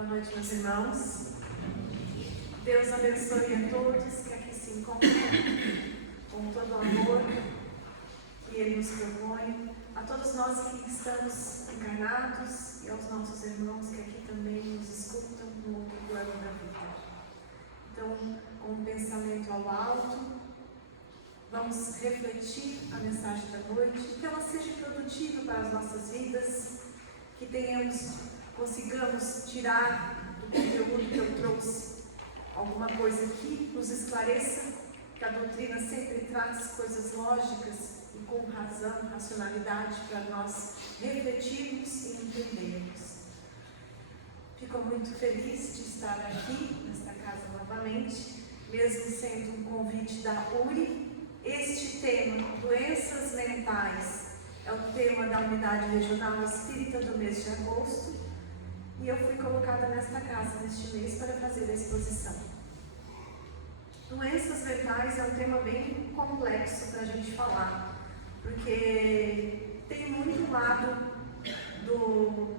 Boa noite, meus irmãos. Deus abençoe a todos que aqui se encontram com todo o amor que Ele nos propõe, a todos nós que estamos encarnados e aos nossos irmãos que aqui também nos escutam no outro plano da vida. Então, com um pensamento ao alto, vamos refletir a mensagem da noite, que ela seja produtiva para as nossas vidas, que consigamos tirar do conteúdo que eu trouxe alguma coisa que nos esclareça, que a doutrina sempre traz coisas lógicas e com razão, racionalidade para nós refletirmos e entendermos. Fico muito feliz de estar aqui nesta casa novamente, mesmo sendo um convite da URI. Este tema, doenças mentais, é o tema da Unidade Regional Espírita do mês de agosto, e eu fui colocada nesta casa neste mês para fazer a exposição. Doenças mentais é um tema bem complexo para a gente falar, porque tem muito lado do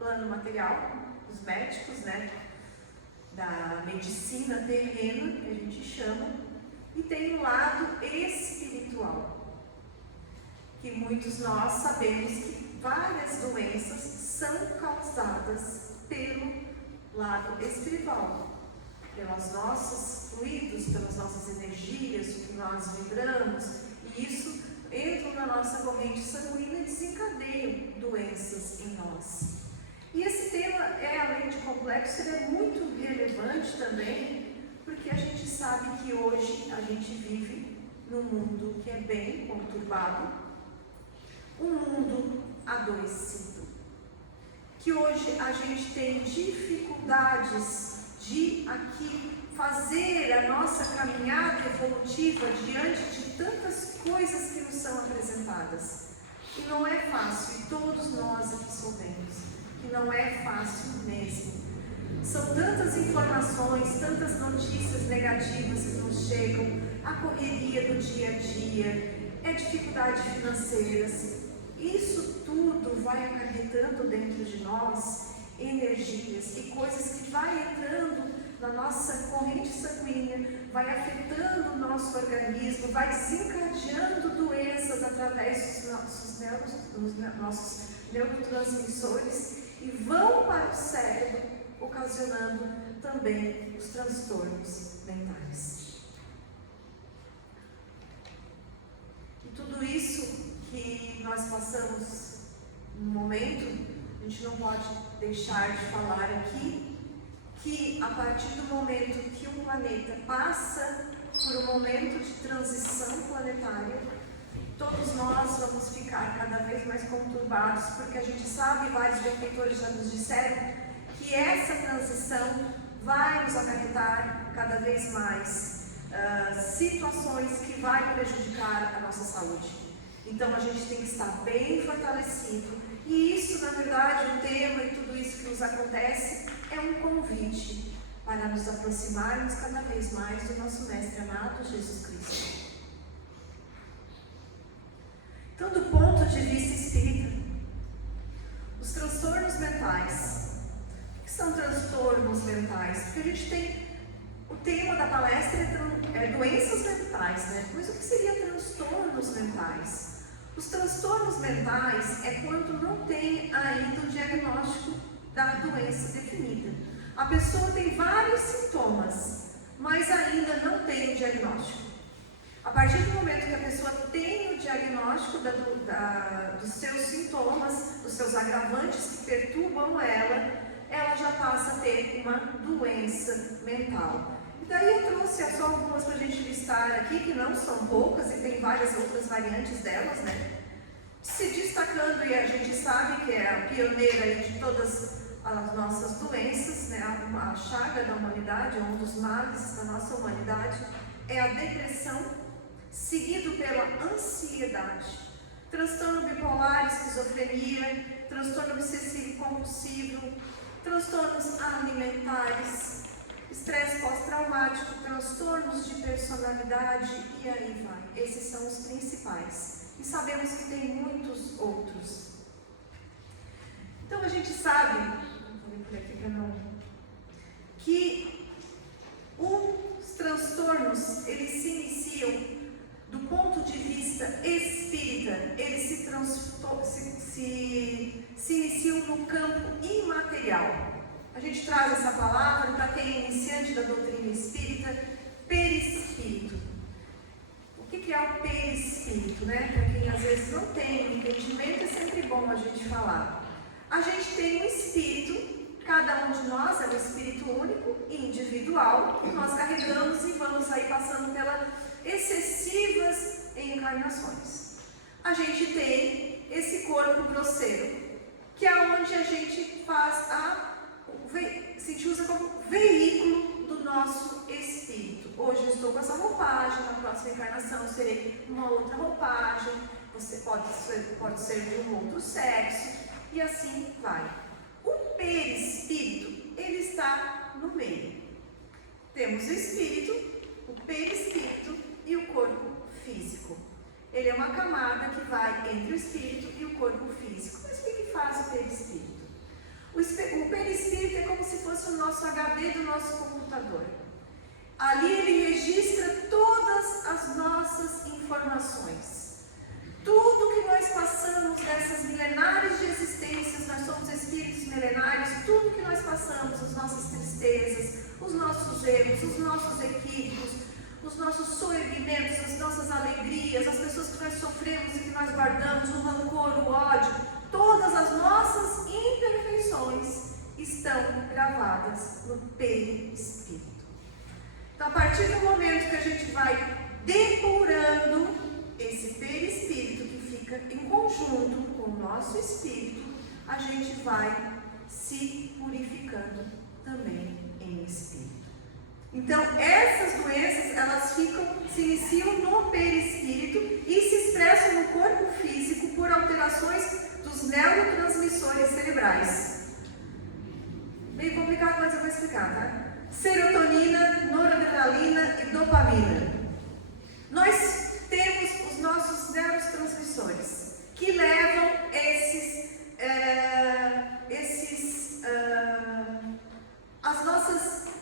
plano material, dos médicos, da medicina terrena, que a gente chama, e tem o lado espiritual, que muitos nós sabemos que várias doenças são causadas pelo lado espiritual, pelos nossos fluidos, pelas nossas energias, o que nós vibramos, e isso entra na nossa corrente sanguínea e desencadeia doenças em nós. E esse tema além de complexo, ele é muito relevante também, porque a gente sabe que hoje a gente vive num mundo que é bem conturbado, um mundo adoecido, que hoje a gente tem dificuldades de aqui fazer a nossa caminhada evolutiva diante de tantas coisas que nos são apresentadas. E não é fácil, e todos nós aqui soubemos que não é fácil mesmo. São tantas informações, tantas notícias negativas que nos chegam, a correria do dia a dia, dificuldades financeiras. Isso tudo vai acarretando dentro de nós energias e coisas que vai entrando na nossa corrente sanguínea, vai afetando o nosso organismo, vai desencadeando doenças através dos nossos neurotransmissores e vão para o cérebro, ocasionando também os transtornos mentais. E tudo isso que nós passamos no momento, a gente não pode deixar de falar aqui, que a partir do momento que um planeta passa por um momento de transição planetária, todos nós vamos ficar cada vez mais conturbados, porque a gente sabe, vários benfeitores já nos disseram, que essa transição vai nos acarretar cada vez mais situações que vai prejudicar a nossa saúde. Então a gente tem que estar bem fortalecido, e isso, na verdade, o tema e tudo isso que nos acontece é um convite para nos aproximarmos cada vez mais do nosso Mestre amado, Jesus Cristo. Então, do ponto de vista espírita, os transtornos mentais. O que são transtornos mentais? Porque a gente tem, o tema da palestra é doenças mentais, Mas o que seria transtornos mentais? Os transtornos mentais é quando não tem ainda o diagnóstico da doença definida. A pessoa tem vários sintomas, mas ainda não tem o diagnóstico. A partir do momento que a pessoa tem o diagnóstico dos seus sintomas, dos seus agravantes que perturbam ela já passa a ter uma doença mental. E daí eu trouxe só algumas para a gente listar aqui, que não são poucas e tem várias outras variantes delas, Se destacando, e a gente sabe que é a pioneira aí de todas as nossas doenças, a chaga da humanidade, um dos males da nossa humanidade, é a depressão, seguido pela ansiedade, transtorno bipolar, esquizofrenia, transtorno obsessivo compulsivo, transtornos alimentares, estresse pós-traumático, transtornos de personalidade e aí vai. Esses são os principais. E sabemos que tem muitos outros. Então a gente sabe, vou ler por aqui para não campo imaterial. A gente traz essa palavra para quem é iniciante da doutrina espírita, perispírito. O que é o perispírito, né? Para quem às vezes não tem entendimento, é sempre bom a gente falar. A gente tem um espírito, cada um de nós é um espírito único e individual, que nós carregamos e vamos aí passando pelas excessivas encarnações. A gente tem esse corpo grosseiro, que é onde a gente faz se usa como veículo do nosso espírito. Hoje eu estou com essa roupagem, na próxima encarnação eu serei uma outra roupagem, você pode ser de um outro sexo, e assim vai. O perispírito, ele está no meio. Temos o espírito, o perispírito e o corpo físico. Ele é uma camada que vai entre o espírito e o corpo físico. Mas o que faz o perispírito? O perispírito é como se fosse o nosso HD do nosso computador. Ali ele registra todas as nossas informações. Tudo que nós passamos nessas milenares de existências, nós somos espíritos milenários, tudo que nós passamos, as nossas tristezas, os nossos erros, os nossos equívocos, os nossos soerguimentos, as nossas alegrias, as pessoas que nós sofremos e que nós guardamos, o rancor, o ódio, todas as nossas imperfeições estão gravadas no perispírito. Então, a partir do momento que a gente vai depurando esse perispírito que fica em conjunto com o nosso espírito, a gente vai se purificando também em espírito. Então, essas doenças, elas se iniciam no perispírito e se expressam no corpo físico por alterações dos neurotransmissores cerebrais. Meio complicado, mas eu vou explicar, tá? Serotonina, noradrenalina e dopamina. Nós temos os nossos neurotransmissores que levam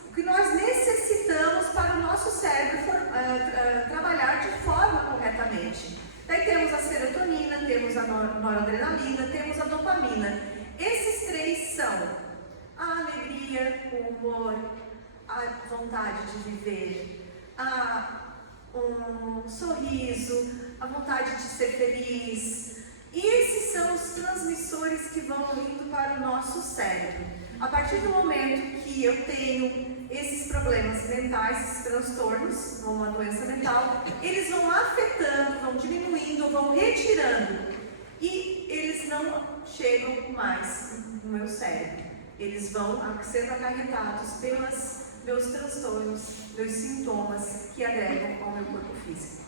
o que nós necessitamos para o nosso cérebro trabalhar de forma corretamente. Daí temos a serotonina, temos a noradrenalina, temos a dopamina. Esses três são a alegria, o humor, a vontade de viver, um sorriso, a vontade de ser feliz. E esses são os transmissores que vão indo para o nosso cérebro. A partir do momento que eu tenho esses problemas mentais, esses transtornos, uma doença mental, eles vão afetando, vão diminuindo, vão retirando. E eles não chegam mais no meu cérebro. Eles vão sendo acarretados pelos meus transtornos, meus sintomas que agregam ao meu corpo físico.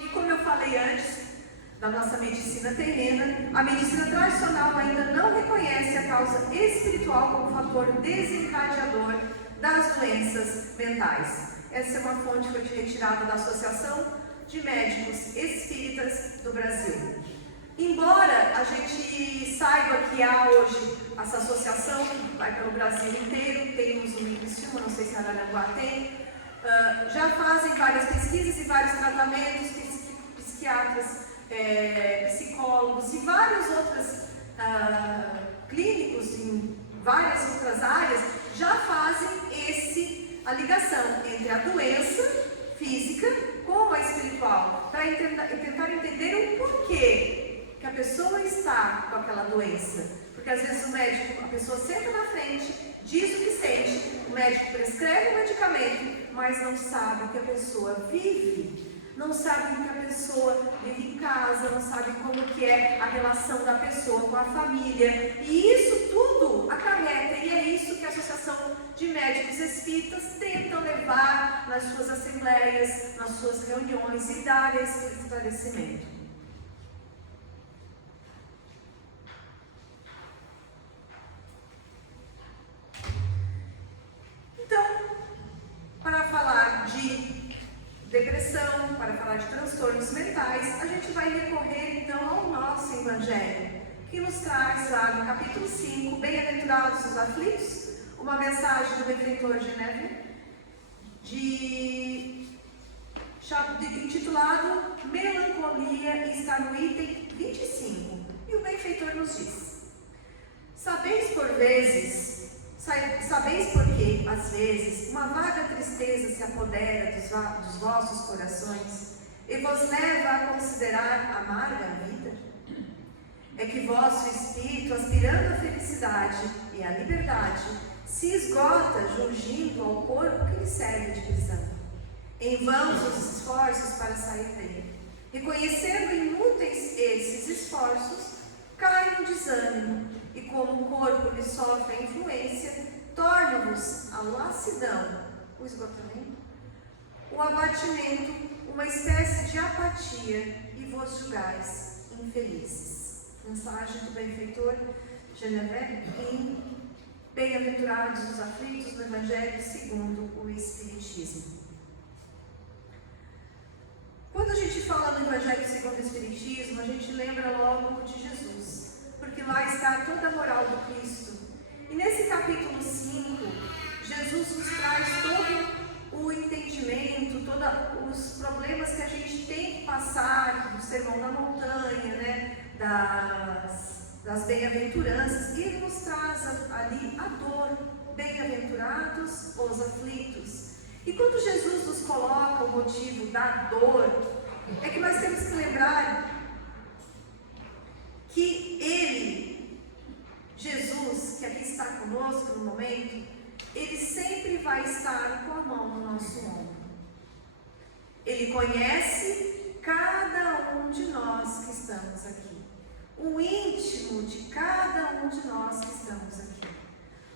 E como eu falei antes, da nossa medicina terrena, a medicina tradicional ainda não reconhece a causa espiritual como fator desencadeador das doenças mentais. Essa é uma fonte que foi retirada da Associação de Médicos Espíritas do Brasil. Embora a gente saiba que há hoje essa associação, que vai pelo Brasil inteiro, temos um em Criciúma, não sei se a Araranguá tem, já fazem várias pesquisas e vários tratamentos, psiquiatras, psicólogos e vários outros clínicos em várias outras áreas já fazem a ligação entre a doença física com a espiritual, para tentar entender o porquê que a pessoa está com aquela doença. Porque às vezes a pessoa senta na frente, diz o que sente, o médico prescreve o medicamento, mas não sabe o que a pessoa vive. Não sabe o que a pessoa vive em casa, não sabe como que é a relação da pessoa com a família. E isso tudo acarreta, e é isso que a Associação de Médicos Espíritas tenta levar nas suas assembleias, nas suas reuniões e dar esse esclarecimento. Então, para falar de depressão, para falar de transtornos mentais, a gente vai recorrer então ao nosso Evangelho, que nos traz lá no capítulo 5, Bem-aventurados os aflitos, uma mensagem do benfeitor Genésio, intitulado Melancolia, e está no item 25. E o benfeitor nos diz: Sabeis porque, às vezes, uma vaga tristeza se apodera dos vossos corações e vos leva a considerar amarga a vida? É que vosso espírito, aspirando à felicidade e à liberdade, se esgota jungindo ao corpo que lhe serve de prisão. Em vão os esforços para sair dele. Reconhecendo inúteis esses esforços, cai no desânimo, e como o corpo lhe sofre a influência, torna-vos a lassidão, o esgotamento, o abatimento, uma espécie de apatia, e vos julgais infelizes. Mensagem do benfeitor Genevieve em Bem-aventurados os aflitos no Evangelho segundo o Espiritismo. Quando a gente fala no Evangelho segundo o Espiritismo, a gente lembra logo de Jesus, porque lá está toda a moral do Cristo. E nesse capítulo 5, Jesus nos traz todo o entendimento, todos os problemas que a gente tem que passar, do Sermão da Montanha, né, das bem-aventuranças, e ele nos traz ali a dor. Bem-aventurados os aflitos. E quando Jesus nos coloca o motivo da dor, é que nós temos que lembrar que Ele, Jesus, que aqui está conosco no momento, Ele sempre vai estar com a mão no nosso ombro. Ele conhece cada um de nós que estamos aqui, o íntimo de cada um de nós que estamos aqui.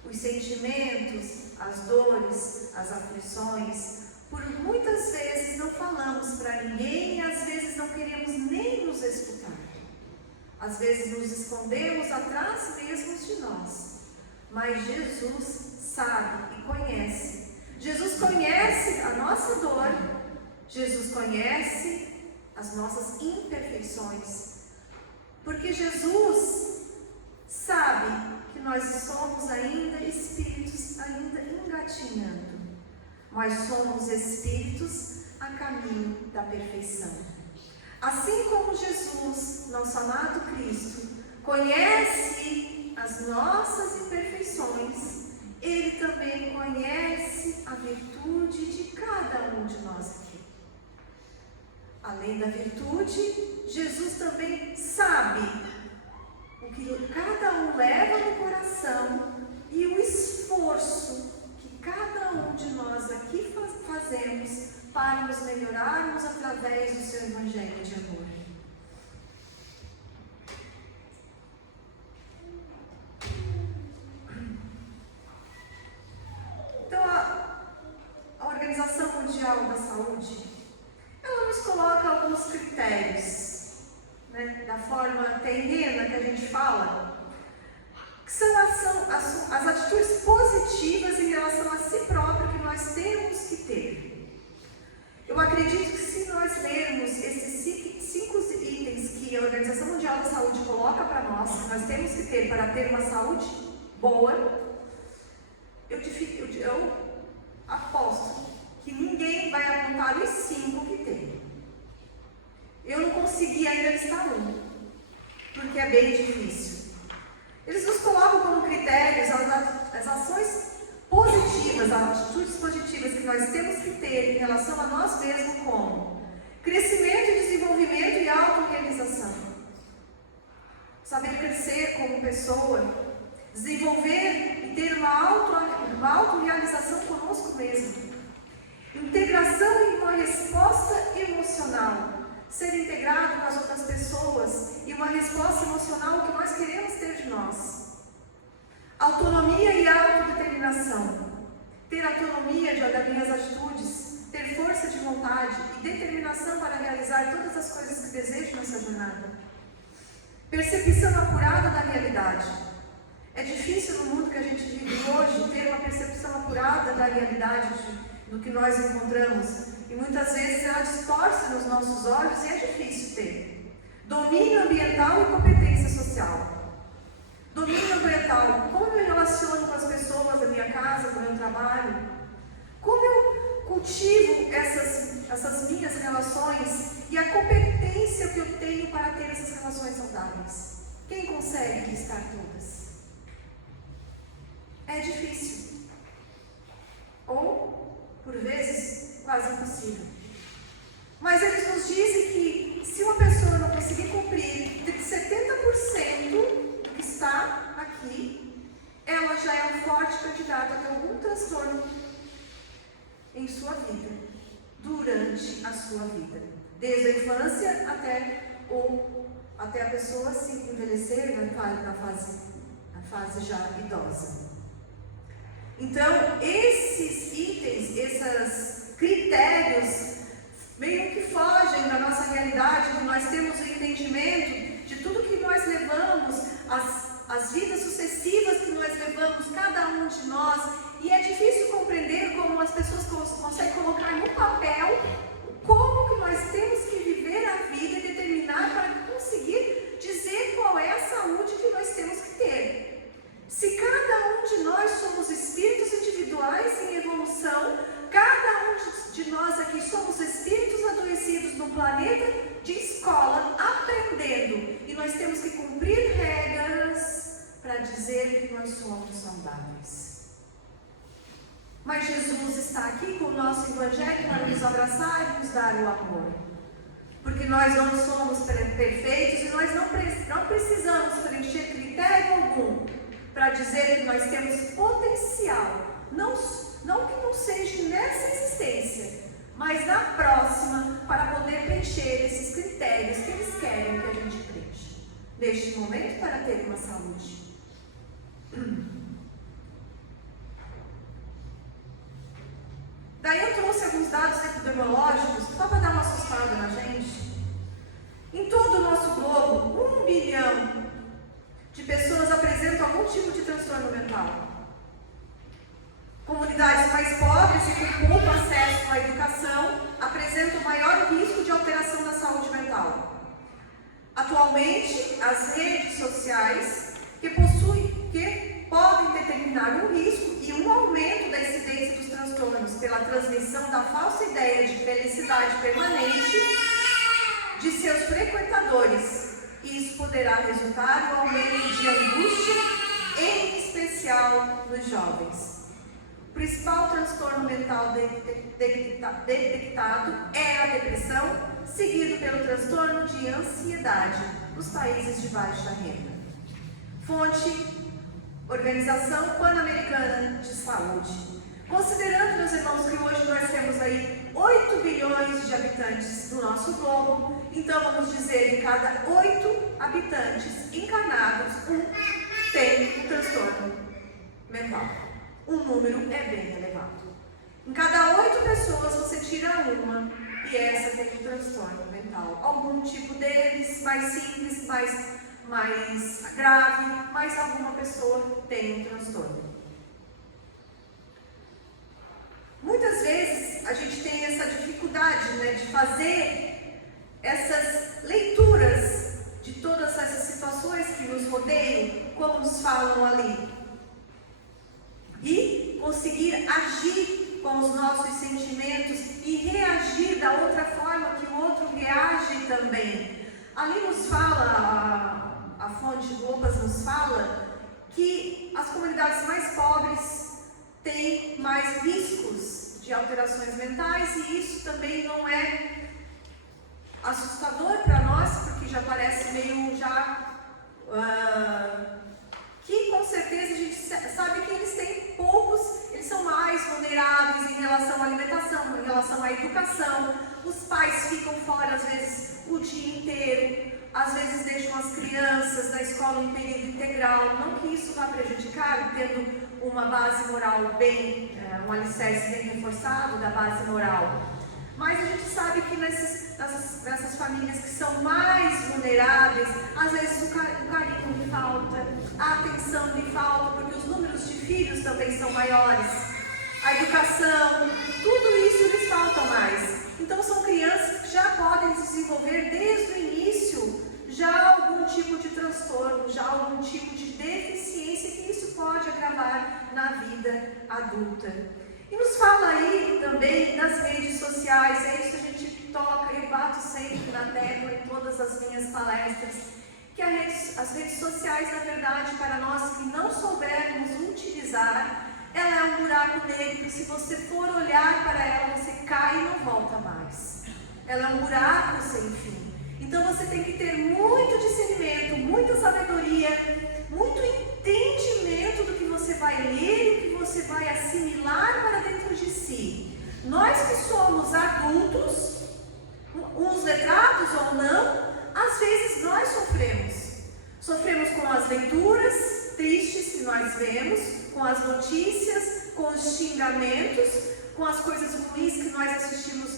Os sentimentos, as dores, as aflições, por muitas vezes não falamos para ninguém e às vezes não queremos nem nos escutar. Às vezes nos escondemos atrás mesmo de nós. Mas Jesus sabe e conhece. Jesus conhece a nossa dor. Jesus conhece as nossas imperfeições. Porque Jesus sabe que nós somos ainda espíritos ainda engatinhando, mas somos espíritos a caminho da perfeição. Assim como Jesus, nosso amado Cristo, conhece as nossas imperfeições, Ele também conhece a virtude de cada um de nós aqui. Além da virtude, Jesus também sabe o que cada um leva no coração e o esforço que cada um de nós aqui fazemos para nos melhorarmos através do seu Evangelho de amor. Então, a Organização Mundial da Saúde, ela nos coloca alguns critérios, né, da forma terrena que a gente fala, que são as atitudes positivas em relação a si próprio que nós temos que ter. Eu acredito que se nós lermos esses 5 itens que a Organização Mundial da Saúde coloca para nós, que nós temos que ter para ter uma saúde boa, eu aposto que ninguém vai apontar os 5 que tem. Eu não consegui ainda listar um, porque é bem difícil. Eles nos colocam como critérios as ações positivas, as atitudes positivas que nós temos que ter em relação a nós mesmos, como crescimento e desenvolvimento e autorrealização. Saber crescer como pessoa, desenvolver e ter uma autorrealização conosco mesmo. Integração e uma resposta emocional. Ser integrado com as outras pessoas e uma resposta emocional que nós queremos ter de nós. Autonomia e autodeterminação. Ter autonomia das minhas atitudes, ter força de vontade e determinação para realizar todas as coisas que desejo nessa jornada. Percepção apurada da realidade. É difícil no mundo que a gente vive hoje ter uma percepção apurada da realidade do que nós encontramos. E muitas vezes ela distorce nos nossos olhos e é difícil ter. Domínio ambiental e competência social. Domínio ambiental. Como eu me relaciono com as pessoas da minha casa, do meu trabalho? Como eu cultivo essas minhas relações e a competência que eu tenho para ter essas relações saudáveis? Quem consegue listar todas? é difícil. Ou, por vezes, quase impossível. Mas eles nos dizem que se uma pessoa não conseguir cumprir 70% do que está aqui, ela já é um forte candidato a ter algum transtorno em sua vida, durante a sua vida, desde a infância até a pessoa se envelhecer na fase já idosa. Então, esses itens, esses critérios, meio que fogem da nossa realidade, que nós temos o entendimento de tudo que nós levamos, as vidas sucessivas que nós levamos, cada um de nós, e é difícil compreender como as pessoas conseguem colocar no papel como que nós temos que viver a vida e determinar para conseguir dizer qual é a saúde que nós temos que ter. Se cada um de nós somos espíritos individuais em evolução, cada um de nós aqui somos espíritos adoecidos no planeta de escola, aprendendo, e nós temos que cumprir regras para dizer que nós somos saudáveis. Mas Jesus está aqui com o nosso Evangelho para nos abraçar e nos dar o amor. Porque nós não somos perfeitos e nós não precisamos preencher critério algum para dizer que nós temos potencial. Não que não seja nessa existência, mas na próxima, para poder preencher esses critérios que eles querem que a gente preencha. Neste momento, para ter uma saúde. Daí eu trouxe alguns dados epidemiológicos, só para dar uma assustada na gente. Em todo o nosso globo, 1 bilhão de pessoas apresentam algum tipo de transtorno mental. Comunidades mais pobres e com pouco acesso à educação apresentam maior risco de alteração da saúde mental. Atualmente, as redes sociais que podem determinar um risco e um aumento da incidência dos transtornos pela transmissão da falsa ideia de felicidade permanente de seus frequentadores. Isso poderá resultar no aumento de angústia, em especial nos jovens. O principal transtorno mental detectado é a depressão, seguido pelo transtorno de ansiedade nos países de baixa renda. Fonte: Organização Pan-Americana de Saúde. Considerando, meus irmãos, que hoje nós temos aí 8 bilhões de habitantes no nosso globo, então vamos dizer, em cada 8 habitantes encarnados, um tem um transtorno mental. O número é bem elevado. Em cada 8 pessoas você tira uma e essa tem um transtorno mental. Algum tipo deles, mais simples, mais grave, mas alguma pessoa tem um transtorno. Muitas vezes a gente tem essa dificuldade, de fazer essas leituras de todas essas situações que nos rodeiam, como nos falam ali, e conseguir agir com os nossos sentimentos e reagir da outra forma que o outro reage também. Ali nos fala, a fonte do OPAS nos fala que as comunidades mais pobres têm mais riscos de alterações mentais, e isso também não é assustador para nós, porque já parece meio que com certeza a gente sabe que eles têm poucos, eles são mais vulneráveis em relação à alimentação, em relação à educação. Os pais ficam fora às vezes o dia inteiro, às vezes deixam as crianças na escola em período integral. Não que isso vá prejudicar, tendo uma base moral um alicerce bem reforçado da base moral. Mas a gente sabe que nessas famílias que são mais vulneráveis, às vezes o carinho lhe falta, a atenção lhe falta, porque os números de filhos também são maiores, a educação, tudo isso lhes falta mais. Então são crianças que já podem desenvolver desde o início já algum tipo de transtorno, já algum tipo de deficiência, que isso pode agravar na vida adulta. E nos fala aí também das redes sociais, é isso que a gente toca, eu bato sempre na tecla em todas as minhas palestras, que as redes sociais, na verdade, para nós que não soubermos utilizar, buraco negro, se você for olhar para ela, você cai e não volta mais. Ela é um buraco sem fim. Então você tem que ter muito discernimento, muita sabedoria, muito entendimento do que você vai ler, do que você vai assimilar para dentro de si. Nós que somos adultos, uns letrados ou não, às vezes nós sofremos. Sofremos com as leituras tristes que nós vemos, com as notícias, com os xingamentos, com as coisas ruins que nós assistimos,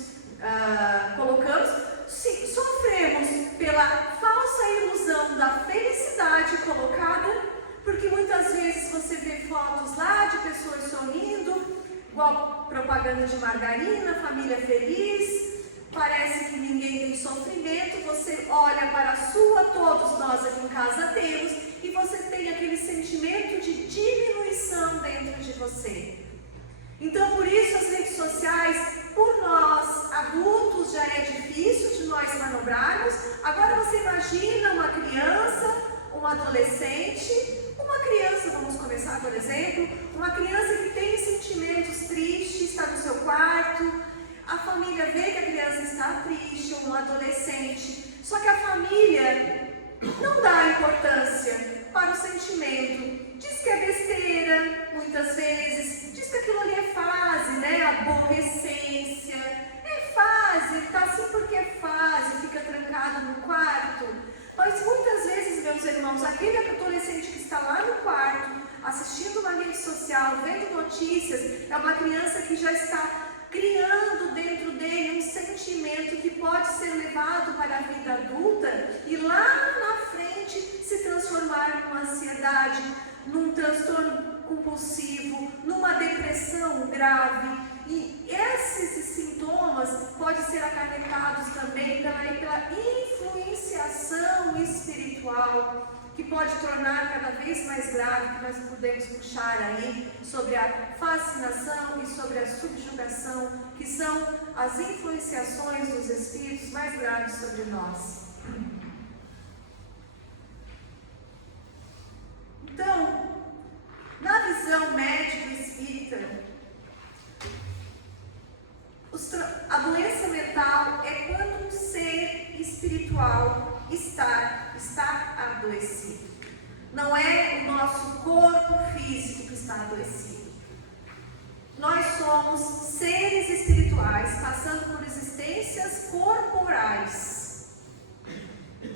colocamos. Sim, sofremos pela falsa ilusão da felicidade colocada, porque muitas vezes você vê fotos lá de pessoas sorrindo, igual propaganda de margarina, família feliz, parece que ninguém tem sofrimento, você olha para a sua, todos nós aqui em casa temos, e você tem aquele sentimento de diminuição dentro de você. Então, por isso as redes sociais, por nós adultos já é difícil de nós manobrarmos. Agora você imagina uma criança, um adolescente, uma criança, vamos começar por exemplo, uma criança que tem sentimentos tristes, está no seu quarto, a família vê que a criança está triste, ou um adolescente, só que a família não dá importância para o sentimento, diz que é besteira, muitas vezes, diz que aquilo ali é fase, né? Aborrecência, é fase, está assim porque é fase, fica trancado no quarto. Mas muitas vezes, meus irmãos, aquele adolescente que está lá no quarto, assistindo uma rede social, vendo notícias, é uma criança que já está criando dentro dele um sentimento que pode ser levado para a vida adulta e lá na frente se transformar numa ansiedade, num transtorno compulsivo, numa depressão grave. E esses sintomas podem ser acarretados também pela influenciação espiritual, que pode tornar cada vez mais grave, que nós podemos puxar aí sobre a fascinação e sobre a subjugação, que são as influenciações dos espíritos mais graves sobre nós. Então, na visão médica espírita, a doença mental é quando um ser espiritual está adoecido. Não é o nosso corpo físico que está adoecido. Nós somos seres espirituais passando por existências corporais.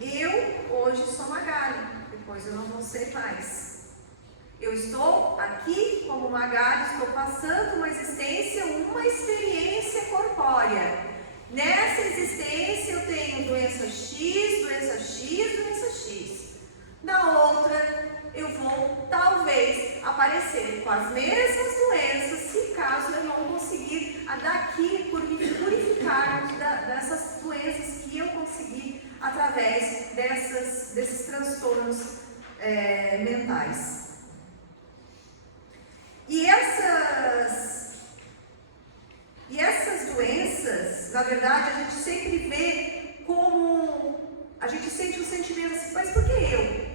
Eu hoje sou Magali, depois eu não vou ser mais. Eu estou aqui como Magali, estou passando uma existência, uma experiência corpórea. Nessa existência eu tenho doença X, doença X, doença X. Na outra eu vou talvez aparecer com as mesmas doenças, se caso eu não conseguir daqui purificar dessas doenças que eu consegui através desses transtornos mentais. E essas doenças, na verdade, a gente sempre vê como, a gente sente um sentimento assim, mas por que eu?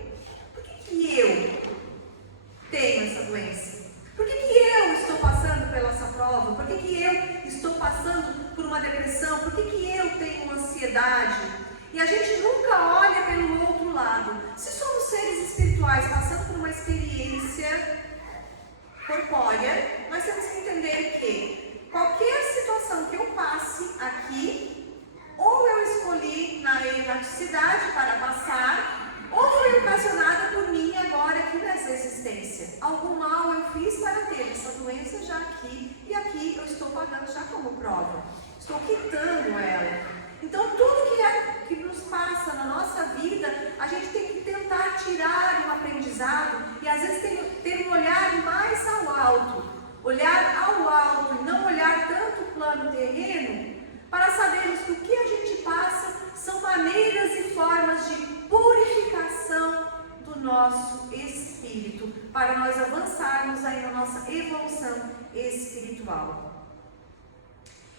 Por que eu tenho essa doença? Por que eu estou passando pela essa prova? Por que eu estou passando por uma depressão? Por que eu tenho ansiedade? E a gente nunca olha pelo outro lado. Se somos seres espirituais passando por uma experiência corpórea, nós temos que entender que qualquer situação que eu passe aqui, ou eu escolhi na erraticidade para passar, ou foi ocasionada por mim agora aqui nessa existência. Algum mal eu fiz para ter essa doença já aqui, e aqui eu estou pagando já como prova. Estou quitando ela. Então tudo que nos passa na nossa vida, a gente tem que tentar tirar um aprendizado e às vezes ter um olhar mais ao alto. Olhar ao alto e não olhar tanto o plano terreno, para sabermos que o que a gente passa são maneiras e formas de purificação do nosso espírito, para nós avançarmos aí na nossa evolução espiritual.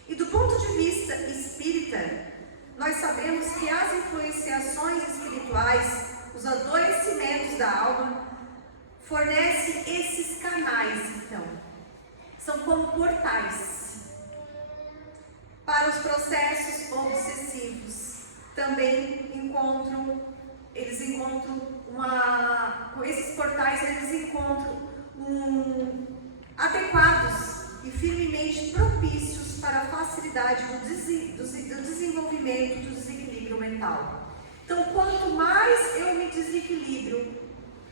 E do ponto de vista espírita, nós sabemos que as influenciações espirituais, os adoecimentos da alma, fornecem esses canais, então. São capacidade do desenvolvimento do desequilíbrio mental. Então, quanto mais eu me desequilibro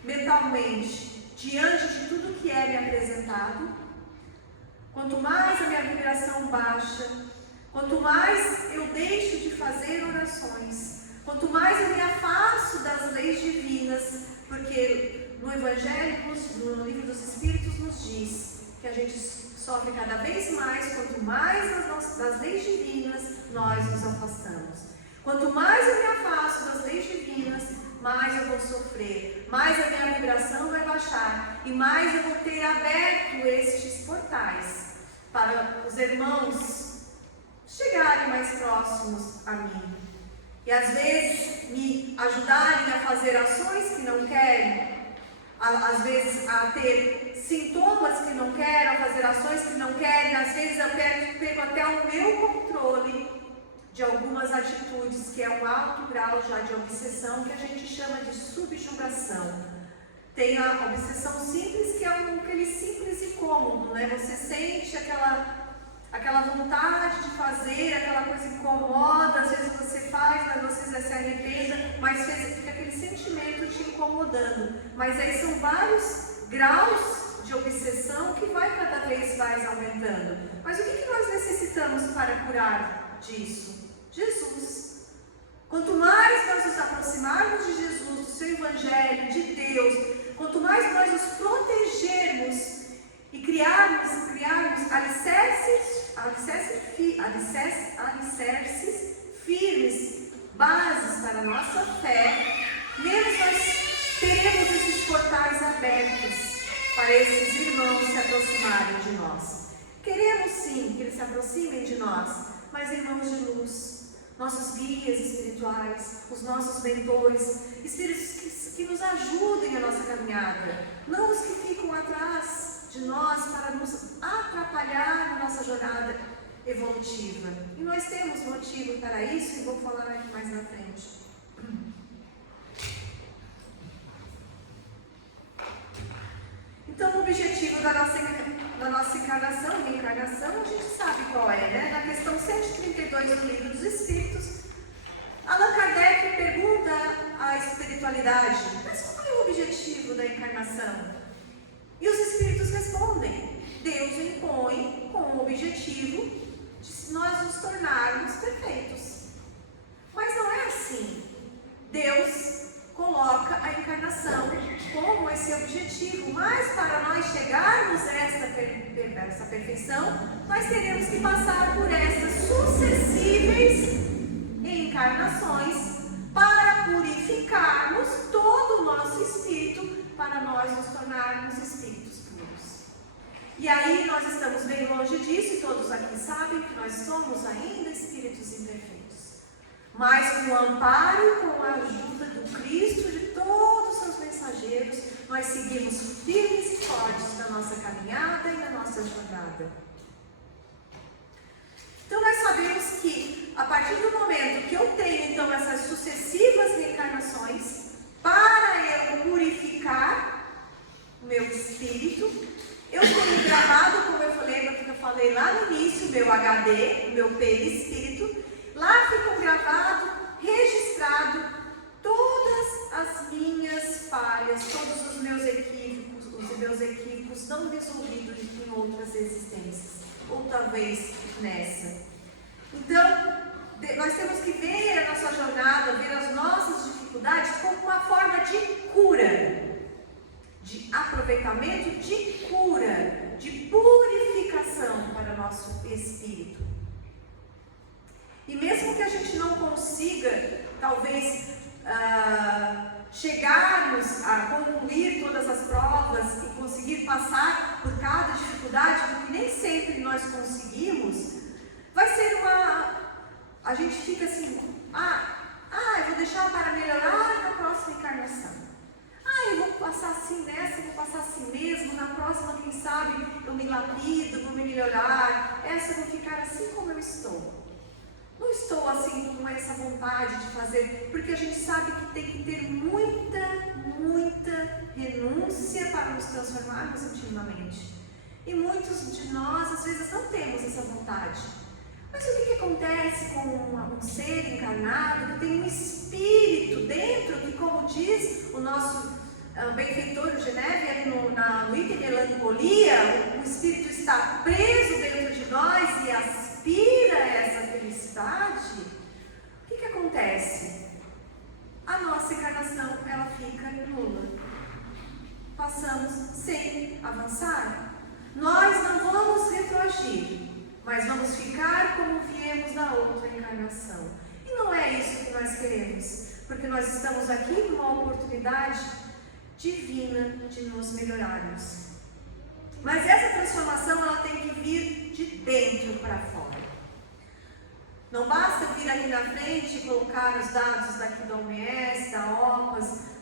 mentalmente diante de tudo que é me apresentado, quanto mais a minha vibração baixa, quanto mais eu deixo de fazer orações, quanto mais eu me afasto das leis divinas, porque no Evangelho, no Livro dos Espíritos, nos diz que a gente sofre cada vez mais, quanto mais das leis divinas nós nos afastamos. Quanto mais eu me afasto das leis divinas, mais eu vou sofrer, mais a minha vibração vai baixar e mais eu vou ter aberto estes portais para os irmãos chegarem mais próximos a mim. E às vezes me ajudarem a fazer ações que não querem, às vezes a ter sintomas que não querem, a fazer ações que não querem, às vezes eu pego até o meu controle de algumas atitudes, que é um alto grau já de obsessão, que a gente chama de subjugação. Tem a obsessão simples, que é aquele simples e cômodo, né? Você sente aquela vontade de fazer, aquela coisa incomoda, às vezes você faz, mas você se arrependa, mas fica aquele sentimento te incomodando. Mas aí são vários graus de obsessão que vai cada vez mais aumentando. Mas o que nós necessitamos para curar disso? Jesus. Quanto mais nós nos aproximarmos de Jesus, do seu Evangelho, de Deus, quanto mais nós nos protegermos e criarmos alicerces firmes, bases para a nossa fé, menos nós teremos esses portais abertos para esses irmãos se aproximarem de nós. Queremos sim que eles se aproximem de nós, mas irmãos de luz, nossos guias espirituais, os nossos mentores, espíritos que nos ajudem na nossa caminhada, não os que ficam atrás de nós para nos atrapalhar na nossa jornada evolutiva. E nós temos motivo para isso e vou falar aqui mais na frente. Então, o objetivo da nossa encarnação, reencarnação, a gente sabe qual é, né? Na questão 132 do Livro dos Espíritos, Allan Kardec pergunta à espiritualidade: mas qual é o objetivo da encarnação? E os Espíritos respondem: Deus impõe com o objetivo de nós nos tornarmos perfeitos. Mas não é assim. Deus coloca a encarnação como esse objetivo, mas para nós chegarmos a essa perfeição, nós teremos que passar por essas sucessíveis encarnações para purificarmos todo o nosso espírito, para nós nos tornarmos espíritos puros. E aí nós estamos bem longe disso, e todos aqui sabem que nós somos ainda espíritos imperfeitos. Mas com o amparo e com a ajuda do Cristo, de todos os seus mensageiros, nós seguimos firmes e fortes na nossa caminhada e na nossa jornada. Então nós sabemos que a partir do momento que eu tenho então essas sucessivas reencarnações, para eu purificar o meu espírito, eu tenho gravado, como eu falei lá no início, o meu HD, o meu perispírito. Lá ficam gravados, registrados, todas as minhas falhas, todos os meus equívocos não resolvidos em outras existências, ou talvez nessa. Então, nós temos que ver a nossa jornada, ver as nossas dificuldades como uma forma de cura, de aproveitamento, de cura, de purificação para o nosso espírito. E mesmo que a gente não consiga, talvez, chegarmos a concluir todas as provas e conseguir passar por cada dificuldade, porque nem sempre nós conseguimos, vai ser a gente fica assim, eu vou deixar para melhorar na próxima encarnação. Eu vou passar assim nessa, eu vou passar assim mesmo, na próxima, quem sabe, eu me lapido, vou me melhorar, essa eu vou ficar assim como eu estou. Não estou assim com essa vontade de fazer, porque a gente sabe que tem que ter muita renúncia para nos transformarmos intimamente. E muitos de nós, às vezes, não temos essa vontade. Mas o que acontece com um ser encarnado que tem um espírito dentro, que, como diz o nosso benfeitor Geneve, ali no item melancolia, o espírito está preso dentro de nós e aspira essa felicidade? O que acontece? A nossa encarnação, ela fica nula. Passamos sem avançar. Nós não vamos retroagir, mas vamos ficar como viemos na outra encarnação. E não é isso que nós queremos, porque nós estamos aqui numa oportunidade divina de nos melhorarmos. Mas essa transformação, ela tem que vir de dentro para fora. Não basta vir aqui na frente e colocar os dados daqui da OMS, da OPAS,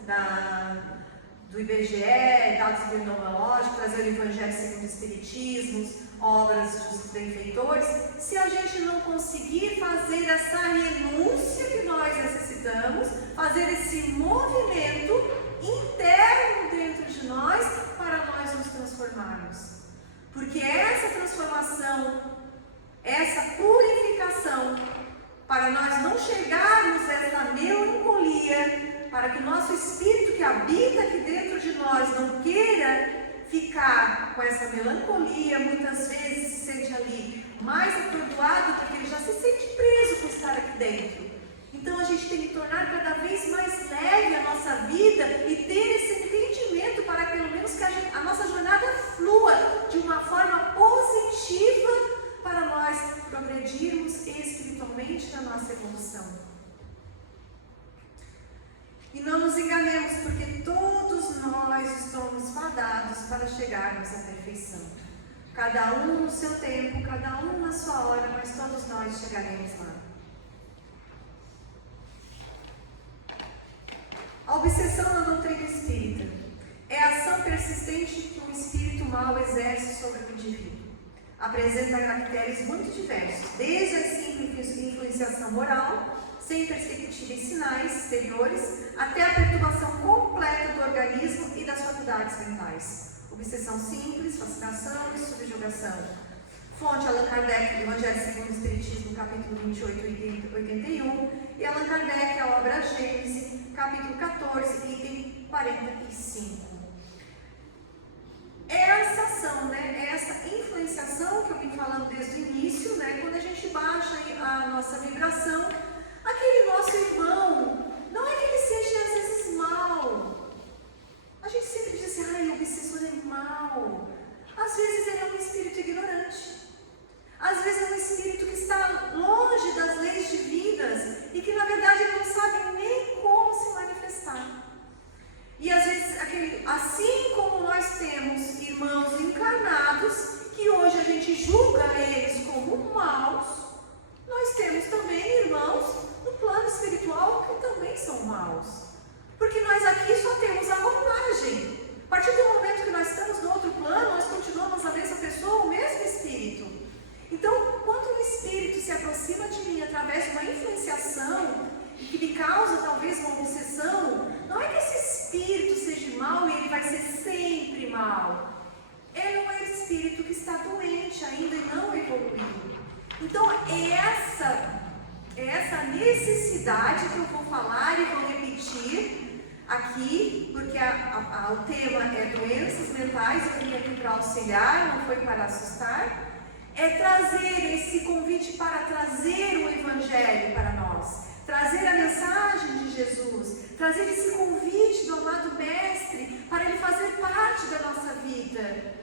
do IBGE, dados epidemiológicos, trazer o Evangelho segundo o Espiritismo, obras dos benfeitores, se a gente não conseguir fazer essa renúncia que nós necessitamos, fazer esse movimento interno dentro de nós para nós nos transformarmos. Porque essa transformação, essa purificação, para nós não chegarmos a essa melancolia, para que o nosso espírito que habita aqui dentro de nós não queira ficar com essa melancolia, muitas vezes se sente ali mais atordoado, porque ele já se sente preso por estar aqui dentro. Então a gente tem que tornar cada vez mais leve a nossa vida e ter esse entendimento para que pelo menos que a nossa jornada flua de uma forma positiva para nós progredirmos espiritualmente na nossa evolução. E não nos enganemos, porque todos nós estamos fadados para chegarmos à perfeição. Cada um no seu tempo, cada um na sua hora, mas todos nós chegaremos lá. A obsessão na doutrina espírita é a ação persistente que o espírito mau exerce sobre o indivíduo. Apresenta caracteres muito diversos, desde a simples influenciação moral, sem perspectiva em sinais exteriores, até a perturbação completa do organismo e das faculdades mentais. Obsessão simples, fascinação e subjugação. Fonte Allan Kardec, do Evangelho segundo o Espiritismo, capítulo 28, item 81, e Allan Kardec, a obra Gênese, capítulo 14, item 45. Essa ação, essa influenciação que eu vim falando desde o início, quando a gente baixa a nossa vibração, aquele nosso irmão, não é que ele seja às vezes mal. A gente sempre diz assim, o obsessor é mal. Às vezes ele é um espírito ignorante. Às vezes é um espírito que está longe das leis divinas e que na verdade ele não sabe nem como se manifestar. E às vezes, assim como nós temos irmãos encarnados, que hoje a gente julga eles como maus, nós temos também irmãos no plano espiritual que também são maus. Porque nós aqui só temos a roupagem. A partir do momento que nós estamos no outro plano, nós continuamos a mesma pessoa, o mesmo espírito. Então, quando um espírito se aproxima de mim através de uma influenciação que me causa talvez uma obsessão, não é que esse espírito seja mau e ele vai ser sempre mau. Ele é um espírito que está doente ainda e não evoluiu. Então, essa necessidade que eu vou falar e vou repetir aqui, porque o tema é doenças mentais, eu vim aqui para auxiliar, não foi para assustar, é trazer esse convite para trazer o Evangelho para nós, trazer a mensagem de Jesus, trazer esse convite do amado Mestre para ele fazer parte da nossa vida.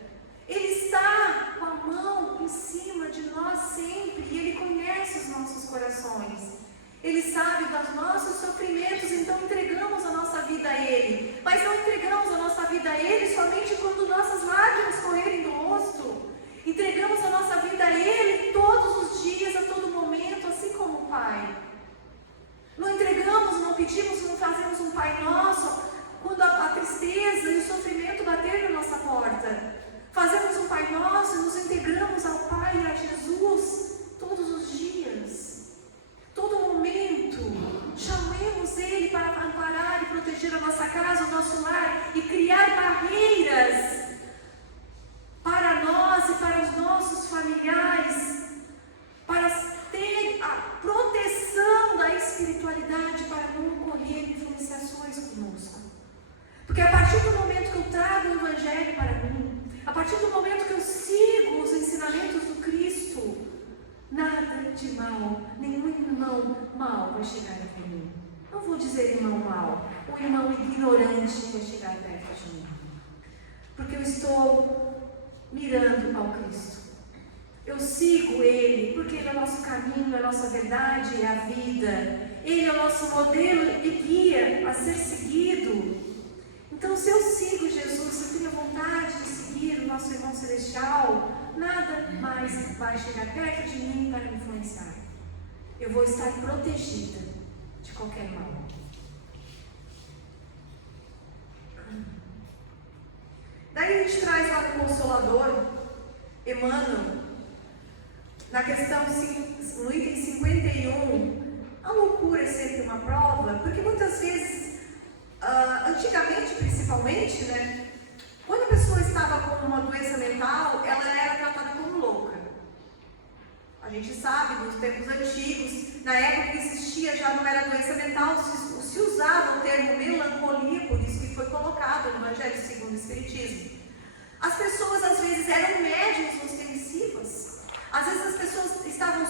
Ele está com a mão em cima de nós sempre e ele conhece os nossos corações. Ele sabe dos nossos sofrimentos, então entregamos a nossa vida a Ele. Mas não entregamos a nossa vida a Ele somente quando nossas lágrimas correrem do rosto. Entregamos a nossa vida a Ele todos os dias, a todo momento, assim como o Pai. Não entregamos, não pedimos, não fazemos um Pai Nosso quando a tristeza e o sofrimento bater na nossa porta. chegar perto de mim. Porque eu estou mirando ao Cristo. Eu sigo Ele, porque Ele é o nosso caminho, é a nossa verdade, é a vida. Ele é o nosso modelo e guia a ser seguido. Então, se eu sigo Jesus, se eu tenho vontade de seguir o nosso irmão celestial, nada mais vai chegar perto de mim para me influenciar. Eu vou estar protegida de qualquer mal. Daí a gente traz lá no Consolador, Emmanuel, na questão, no item 51, a loucura é sempre uma prova, porque muitas vezes, antigamente principalmente, né, quando a pessoa estava com uma doença mental, ela era tratada como louca. A gente sabe, nos tempos antigos, na época que existia já não era doença mental, se usava o termo melancolia, por isso que foi colocado no Evangelho segundo o Espiritismo. As pessoas às vezes eram médiuns ostensivas, às vezes as pessoas estavam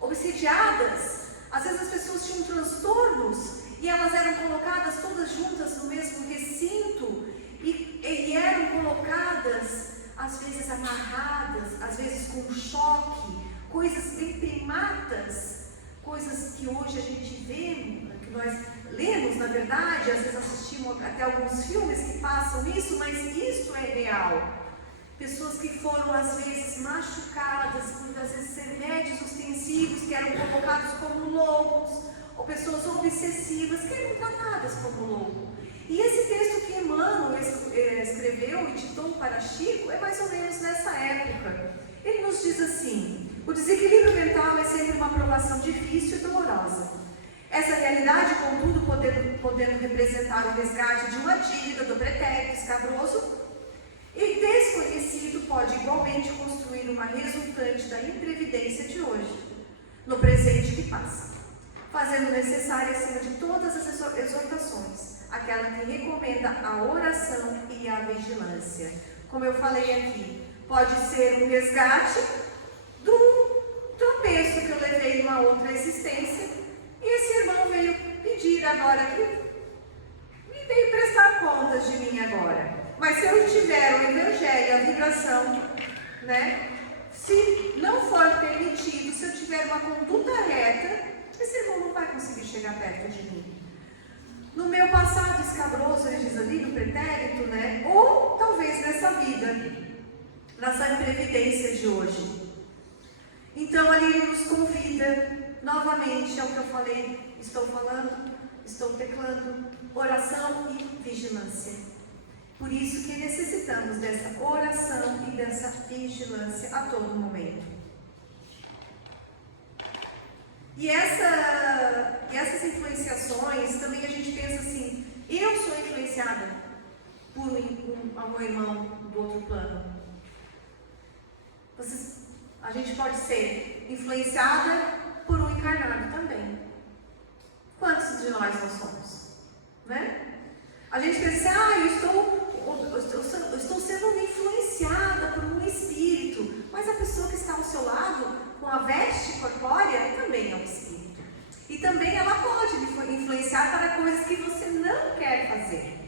obsediadas, às vezes as pessoas tinham transtornos e elas eram colocadas todas juntas no mesmo recinto e eram colocadas, às vezes amarradas, às vezes com choque, coisas bem primatas, coisas que hoje a gente vê, que nós lemos na verdade, às vezes assistimos até alguns filmes que passam isso, mas isso é real. Pessoas que foram às vezes machucadas, por às vezes ser médios ostensivos, que eram colocados como loucos, ou pessoas obsessivas que eram tratadas como loucos. E esse texto que Emmanuel escreveu e ditou para Chico é mais ou menos nessa época. Ele nos diz assim: o desequilíbrio mental é sempre uma provação difícil e dolorosa. Essa realidade, contudo, podendo representar o resgate de uma dívida do pretérito escabroso, e desconhecido pode igualmente construir uma resultante da imprevidência de hoje, no presente que passa, fazendo necessária, acima de todas as exortações, aquela que recomenda a oração e a vigilância. Como eu falei aqui, pode ser um resgate do tropeço que eu levei numa outra existência, e esse irmão veio pedir agora que me veio prestar contas de mim agora. Mas se eu tiver o Evangelho, a vibração, né? Se não for permitido, se eu tiver uma conduta reta, esse irmão não vai conseguir chegar perto de mim. No meu passado escabroso, ele diz ali, no pretérito, né? Ou talvez nessa vida, nessa imprevidência de hoje. Então ali ele nos convida novamente ao que eu falei, estou falando, estou teclando, oração e vigilância. Por isso que necessitamos dessa oração e dessa vigilância a todo momento. E essas influenciações, também a gente pensa assim, eu sou influenciada por um irmão do outro plano. A gente pode ser influenciada por um encarnado também. Quantos de nós não somos? Né? A gente pensa, eu estou sendo influenciada por um espírito, mas a pessoa que está ao seu lado, com a veste corpórea, também é um espírito. E também ela pode influenciar para coisas que você não quer fazer.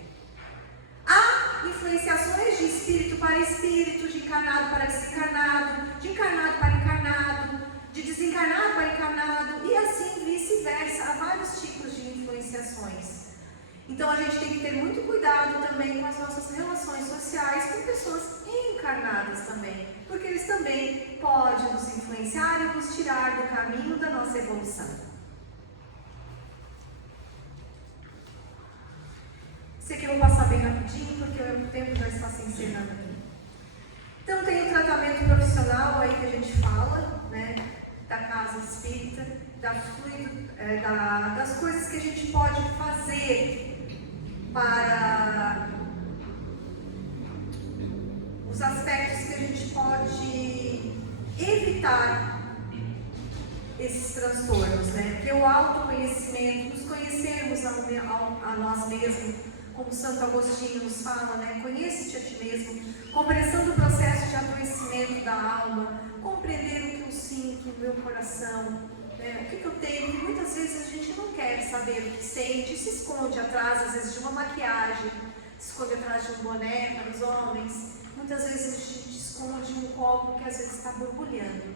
Há influenciações de espírito para espírito, de encarnado para desencarnado, de encarnado para encarnado, de desencarnado para encarnado, e assim vice-versa. Há vários tipos de influenciações. Então a gente tem que ter muito cuidado também com as nossas relações sociais com pessoas encarnadas também, porque eles também podem nos influenciar e nos tirar do caminho da nossa evolução. Isso aqui eu vou passar bem rapidinho, porque o tempo já está se encerrando aqui. Então tem o tratamento profissional aí que a gente fala, né, da casa espírita, das coisas que a gente pode fazer para os aspectos que a gente pode evitar esses transtornos, né? Porque o autoconhecimento, nos conhecermos a nós mesmos, como Santo Agostinho nos fala, né? Conheça-te a ti mesmo, compreensão do processo de adoecimento da alma, compreender o que eu sinto no meu coração, né? O que eu tenho, que muitas vezes a gente não quer saber o que sente, se esconde atrás, às vezes, de uma maquiagem, se esconde atrás de um boné para os homens. Muitas vezes a gente esconde um copo que às vezes está borbulhando.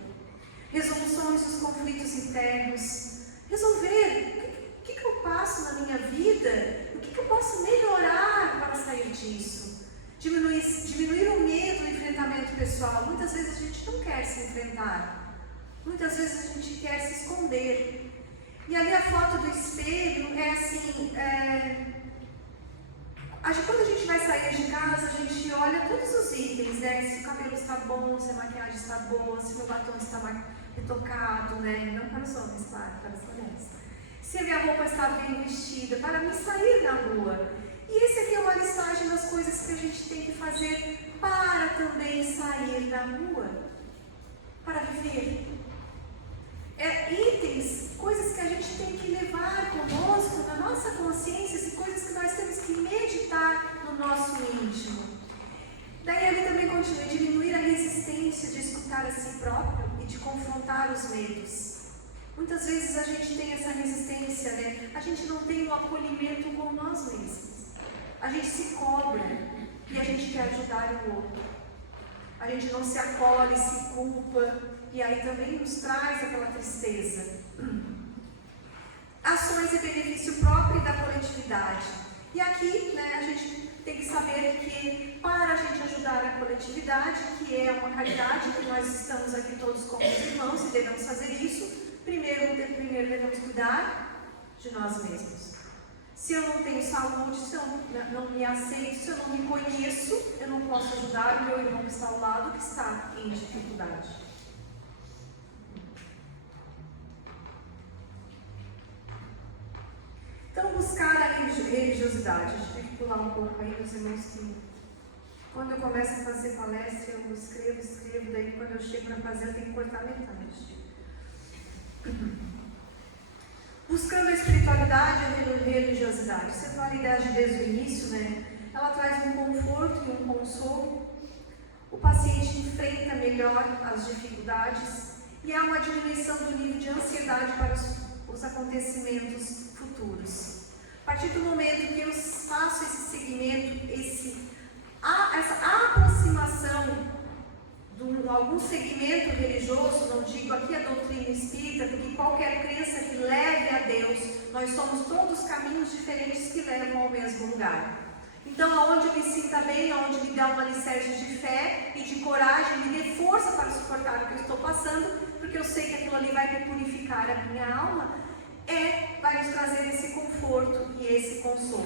Resoluções dos conflitos internos. Resolver o que eu passo na minha vida, o que eu posso melhorar para sair disso. Diminuir o medo do enfrentamento pessoal. Muitas vezes a gente não quer se enfrentar. Muitas vezes a gente quer se esconder. E ali a foto do espelho é assim, quando a gente vai sair de casa, a gente olha todos os itens, né? Se o cabelo está bom, se a maquiagem está boa, se o meu batom está retocado, né? Não para os homens, claro, para as mulheres. Se a minha roupa está bem vestida, para me sair na rua. E esse aqui é uma listagem das coisas que a gente tem que fazer para também sair na rua, para viver. Itens, coisas que a gente tem que levar conosco, na nossa consciência, e coisas que nós temos que meditar no nosso íntimo. Daí ele também continua: diminuir a resistência de escutar a si próprio e de confrontar os medos. Muitas vezes a gente tem essa resistência, né? A gente não tem um acolhimento com nós mesmos. A gente se cobra e a gente quer ajudar o outro. A gente não se acolhe, se culpa. E aí também nos traz aquela tristeza. Ações em benefício próprio e da coletividade. E aqui, né, a gente tem que saber que para a gente ajudar a coletividade, que é uma caridade, que nós estamos aqui todos como irmãos e devemos fazer isso, primeiro devemos cuidar de nós mesmos. Se eu não tenho saúde, se eu não me aceito, se eu não me conheço, eu não posso ajudar o meu irmão que está ao lado, que está em dificuldade. Então, buscar a religiosidade. A gente tem que pular um pouco aí, meus irmãos, que quando eu começo a fazer palestra, eu escrevo, daí quando eu chego para fazer, eu tenho que cortar metade. Buscando a espiritualidade e a religiosidade. A espiritualidade desde o início, né? Ela traz um conforto e um consolo. O paciente enfrenta melhor as dificuldades e há uma diminuição do nível de ansiedade para os acontecimentos futuros. A partir do momento que eu faço esse segmento, essa aproximação de algum segmento religioso, não digo aqui a doutrina espírita, porque qualquer crença que leve a Deus, nós somos todos caminhos diferentes que levam ao mesmo lugar. Então, aonde eu me sinta bem, aonde me dá uma alicerce de fé e de coragem, me dê força para suportar o que eu estou passando, porque eu sei que aquilo ali vai me purificar a minha alma, vai nos trazer esse conforto e esse consolo.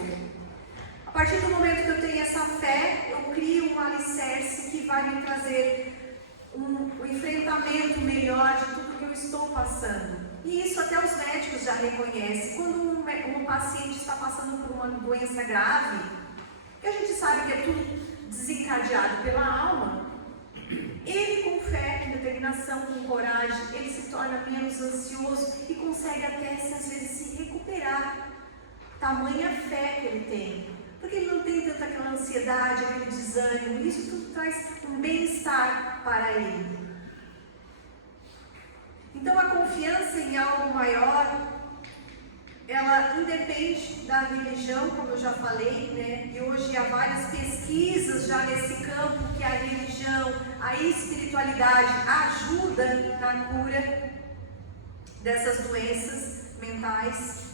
A partir do momento que eu tenho essa fé, eu crio um alicerce que vai me trazer um enfrentamento melhor de tudo que eu estou passando. E isso até os médicos já reconhecem. Quando um paciente está passando por uma doença grave, que a gente sabe que é tudo desencadeado pela alma, ele com fé, com determinação, com coragem, ele se torna menos ansioso e consegue até, às vezes, se recuperar. Tamanha fé que ele tem. Porque ele não tem tanta aquela ansiedade, aquele desânimo. Isso tudo traz um bem-estar para ele. Então a confiança em algo maior, ela independe da religião, como eu já falei, né? E hoje há várias pesquisas já nesse campo que a religião, a espiritualidade ajuda na cura dessas doenças mentais.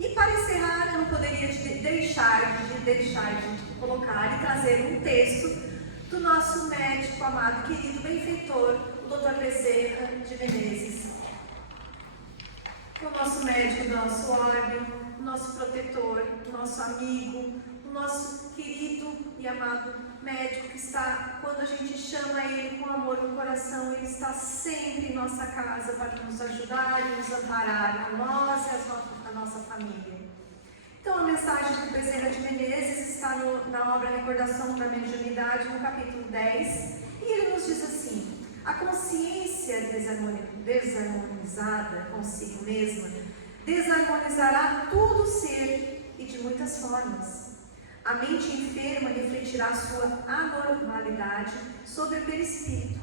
E para encerrar, eu não poderia deixar de colocar e trazer um texto do nosso médico amado, querido benfeitor, o Dr. Bezerra de Menezes. O nosso médico, o nosso órgão, o nosso protetor, o nosso amigo, o nosso querido e amado médico que está, quando a gente chama ele com amor no coração, ele está sempre em nossa casa para nos ajudar e nos amparar, a nós e a nossa família. Então a mensagem do Bezerra de Menezes está na obra Recordação da Mediunidade, no capítulo 10, e ele nos diz assim: a consciência desarmonizada consigo mesma desarmonizará todo o ser e de muitas formas. A mente enferma refletirá sua anormalidade sobre o perispírito,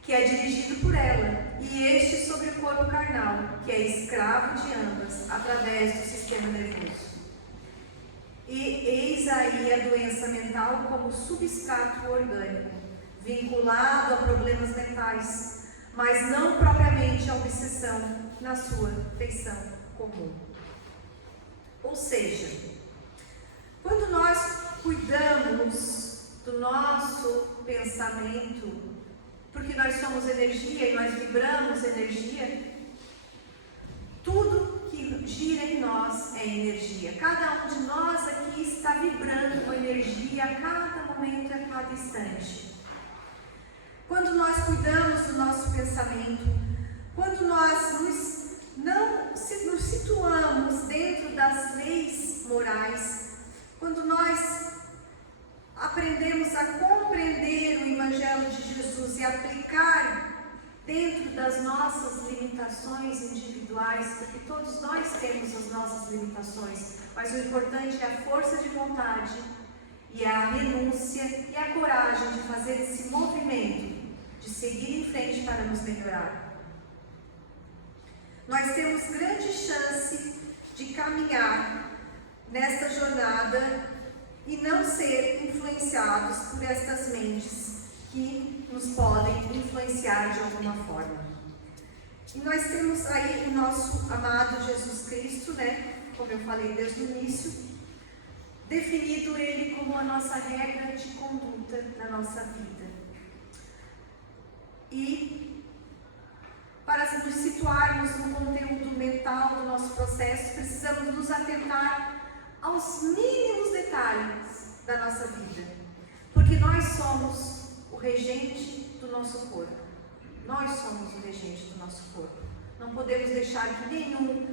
que é dirigido por ela, e este sobre o corpo carnal, que é escravo de ambas, através do sistema nervoso. E E eis aí a doença mental como substrato orgânico, vinculado a problemas mentais, mas não propriamente a obsessão na sua feição comum. Ou seja, quando nós cuidamos do nosso pensamento, porque nós somos energia e nós vibramos energia, tudo que gira em nós é energia. Cada um de nós aqui está vibrando com energia a cada momento e a cada instante. Quando nós cuidamos do nosso pensamento, quando nós nos situamos dentro das leis morais, quando nós aprendemos a compreender o Evangelho de Jesus e aplicar dentro das nossas limitações individuais, porque todos nós temos as nossas limitações, mas o importante é a força de vontade e a renúncia e a coragem de fazer esse movimento, de seguir em frente para nos melhorar. Nós temos grande chance de caminhar nesta jornada e não ser influenciados por estas mentes que nos podem influenciar de alguma forma. E nós temos aí o nosso amado Jesus Cristo, como eu falei desde o início, definido ele como a nossa regra de conduta na nossa vida. E para nos situarmos no conteúdo mental do nosso processo, precisamos nos atentar aos mínimos detalhes da nossa vida, porque nós somos o regente do nosso corpo. Nós somos o regente do nosso corpo. Não podemos deixar que nenhum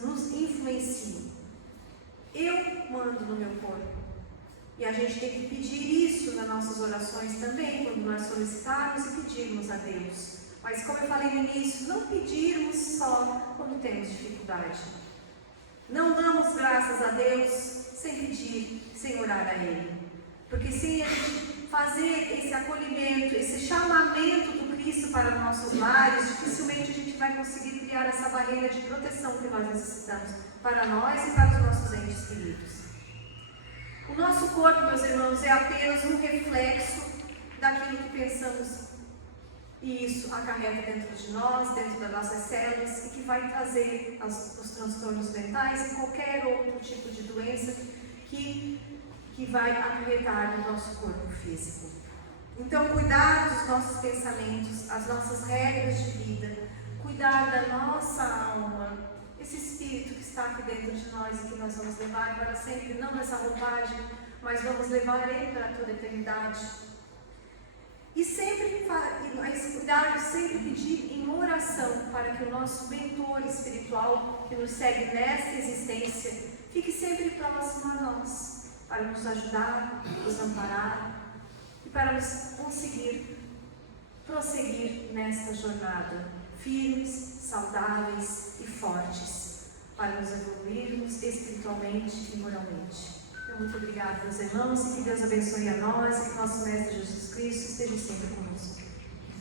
nos influencie. Eu mando no meu corpo. E a gente tem que pedir isso nas nossas orações também, quando nós solicitarmos e pedirmos a Deus. Mas como eu falei no início, não pedirmos só quando temos dificuldade. Não damos graças a Deus sem pedir, sem orar a Ele. Porque sem a gente fazer esse acolhimento, esse chamamento do Cristo para nossos lares, dificilmente a gente vai conseguir criar essa barreira de proteção que nós necessitamos para nós e para os nossos entes queridos. O nosso corpo, meus irmãos, é apenas um reflexo daquilo que pensamos. E isso acarreta dentro de nós, dentro das nossas células, e que vai trazer os transtornos mentais e qualquer outro tipo de doença que vai acarretar no nosso corpo físico. Então, cuidar dos nossos pensamentos, as nossas regras de vida, cuidar da nossa alma, esse espírito que está aqui dentro de nós e que nós vamos levar para sempre, não nessa roupagem, mas vamos levar ele para toda a eternidade. E sempre cuidar, sempre pedir em oração para que o nosso mentor espiritual, que nos segue nesta existência, fique sempre próximo a nós, para nos ajudar, nos amparar e para nos conseguir prosseguir nesta jornada, firmes, saudáveis e fortes, para nos evoluirmos espiritualmente e moralmente. Então, muito obrigada, meus irmãos, e que Deus abençoe a nós e que nosso Mestre Jesus Cristo esteja sempre conosco.